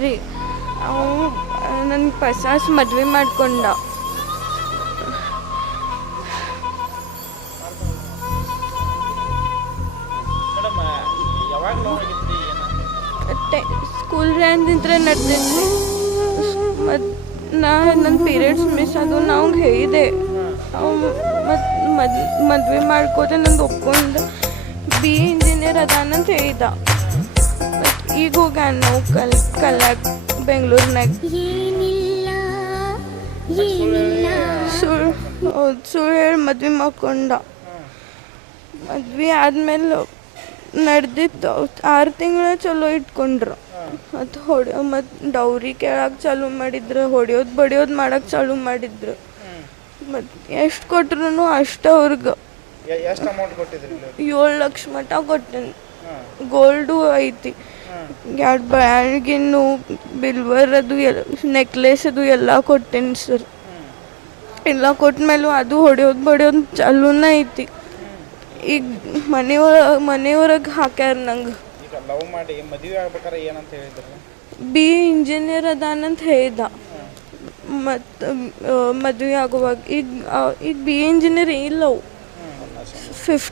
ರೀ ಅವ ನನಗೆ ಪಸಾಸ್ ಮದ್ವೆ ಮಾಡ್ಕೊಂಡ. ಮೇಡಮ್ ಯಾವಾಗ ಲವ್ ಆಗಿತ್ತು ಸ್ಕೂಲ್ ರ್ಯಾಂದಿಂತ್ರ ನಡೆದೈತಿ. ನನ್ನ ಪೀರಿಯಡ್ಸ್ ಮಿಸ್ ಅದು ನಾವು ಹೇಳಿದೆ. ಮದ್ವೆ ಮಾಡ್ಕೋತೆ ನಂದು ಒಪ್ಕೊಂಡು ಇಂಜಿನಿಯರ್ ಅದಾನಂತ ಹೇಳಿದ. ಈಗ ಹೋಗ್ಯಾನ ನಾವು ಕಲ್ಯಾಕ ಬೆಂಗ್ಳೂರ್ನಾಗ. ಸುಳ್ಳು ಹೇಳಿ ಮದ್ವೆ ಮಾಡ್ಕೊಂಡ. ಮದ್ವೆ ಆದ್ಮೇಲೆ ನಡೆದಿತ್ತು 6 ತಿಂಗಳ ಚಲೋ ಇಟ್ಕೊಂಡ್ರು. ಮತ್ತು ಡೌರಿ ಕೇಳಕ್ಕೆ ಚಾಲು ಮಾಡಿದ್ರು, ಹೊಡೆಯೋದು ಬಡಿಯೋದು ಮಾಡಕ್ಕೆ ಚಾಲು ಮಾಡಿದ್ರು. ಮತ್ತು ಎಷ್ಟು ಕೊಟ್ರು ಅಷ್ಟು ಅವ್ರಿಗೆ. ಎಷ್ಟು ಅಮೌಂಟ್ ಕೊಟ್ಟಿದ್ರಿ? 7 ಲಕ್ಷ ಮಟ ಕೊಟ್ಟೇನೆ. ಗೋಲ್ಡು ಐತಿ, 2 ಬ್ಯಾಗಿನ್ನು, ಬಿಲ್ವರ್ ಅದು ನೆಕ್ಲೆಸ್ ಅದು ಎಲ್ಲ ಕೊಟ್ಟೇನಿ ಸರ್. ಎಲ್ಲ ಕೊಟ್ಮೇಲೂ ಅದು ಹೊಡೆಯೋದು ಬಡಿಯೋದು ಚಾಲೂನ ಐತಿ. ಈಗ ಮನೆಯೊಳಗೆ ಹಾಕ್ಯಾರ ನಂಗೆ. ಈಗ ಲವ್ ಮಾಡಿ ಮದುವೆ ಆಗ್ಬೇಕಾರೆ ಏನಂತ ಹೇಳಿದ್ರು? ಇಂಜಿನಿಯರ್ ಅದಾನಂತ ಹೇಳ್ದ. ಮತ್ತು ಮದುವೆ ಆಗುವಾಗ ಈಗ ಇಂಜಿನಿಯರ್ ಇಲ್ಲ 50